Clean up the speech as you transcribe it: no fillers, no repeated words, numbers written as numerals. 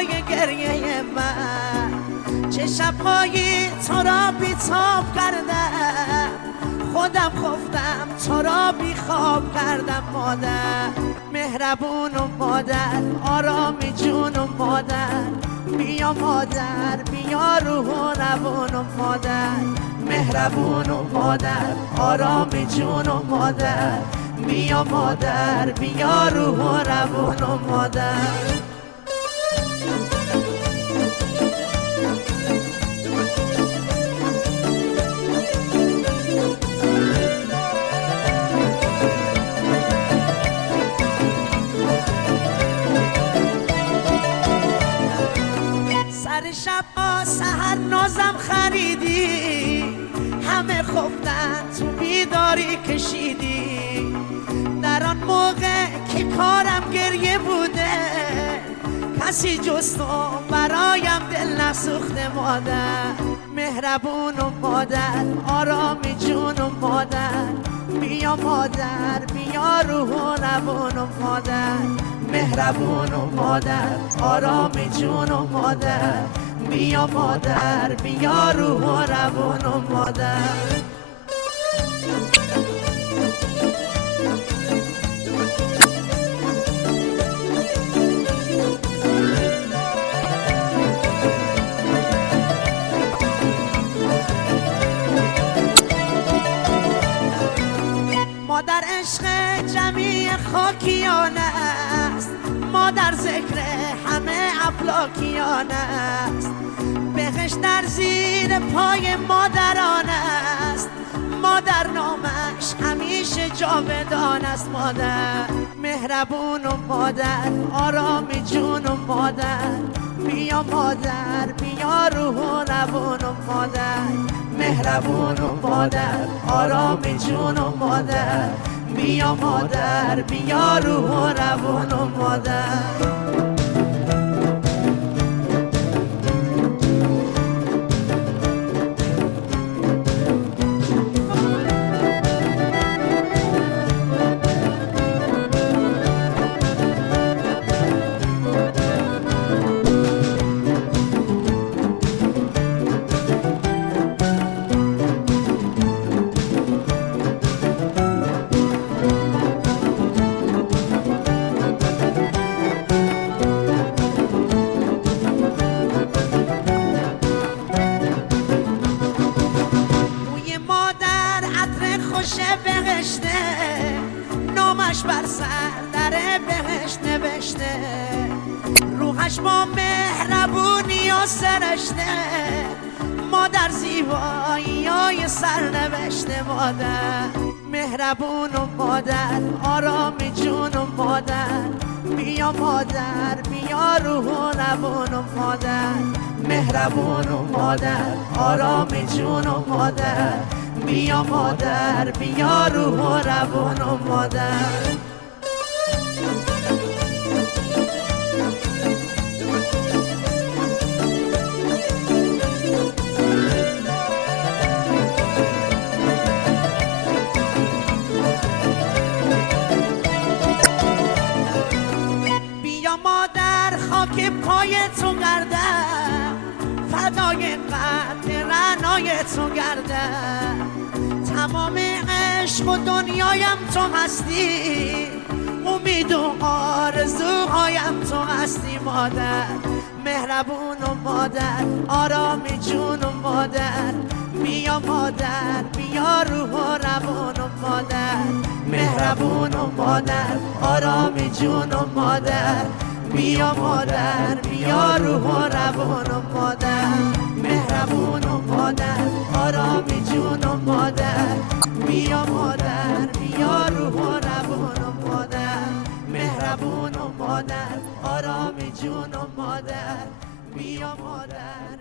پای گریه من، چه شبهایی تو را بی‌تاب کردم، خودم خفتم تو را بیخواب کردم. مادر مهربون و مادر آرامی جون و مادر، بیا مادر بیا روح و روان و مادر، مهربون و مادر آرامی جون و مادر، بیا مادر بیا روح و روان و مادر. سر شب سحر نازم خریدی، همه خفتن تو بیداری کشیدی، در آن موقع که کارم گریه بوده، کسی جز تو برایم دل نسوخته. مادر مهربون و مادر آرامی جون و مادر، بیا مادر بیا روح و روان و مادر، مهربون و مادر آرامی جون و مادر، بیا مادر بیا روح و روان و مادر. مادر عشق جمیع خاکیان است، مادر ذکر همه افلاکیان است، بهشت در زیر پای مادران است، مادر نامش همیشه جاودان است. مادر مهربون و مادر آرامی جون و مادر، بیا مادر بیا روح و روان و مادر، مهربون و مادر آرامی جون و مادر، بیا مادر بیا روح و روان و مادر. بهشته نامش بر سر در بهشت نوشته، روحش با مهربونی و سرشته، مادر زیبایی های سر نوشته. مادر مهربون و مادر آرامی جون و مادر، بیا مادر بیا روح و روان و مادر، مهربون و مادر آرامی جون و مادر، بیا مادر بیا روح و روان و مادر. بیا مادر خاک پای تو گردم، فدای قد رعنای تو گردم، تمام عشق و دنیایم تو هستی، امید و آرزوهایم تو هستی. مادر مهربون و مادر آرامی جون و مادر، بیا مادر بیا روح و روان و مادر، مهربون و مادر آرامی جون و مادر، بیا مادر بیا روح و روان و مادر، مهربون و مادر آرامی جون و مادر، بیا مادر بیا روح و روان و مادر، مهربون و مادر آرامی جون و مادر، بیا مادر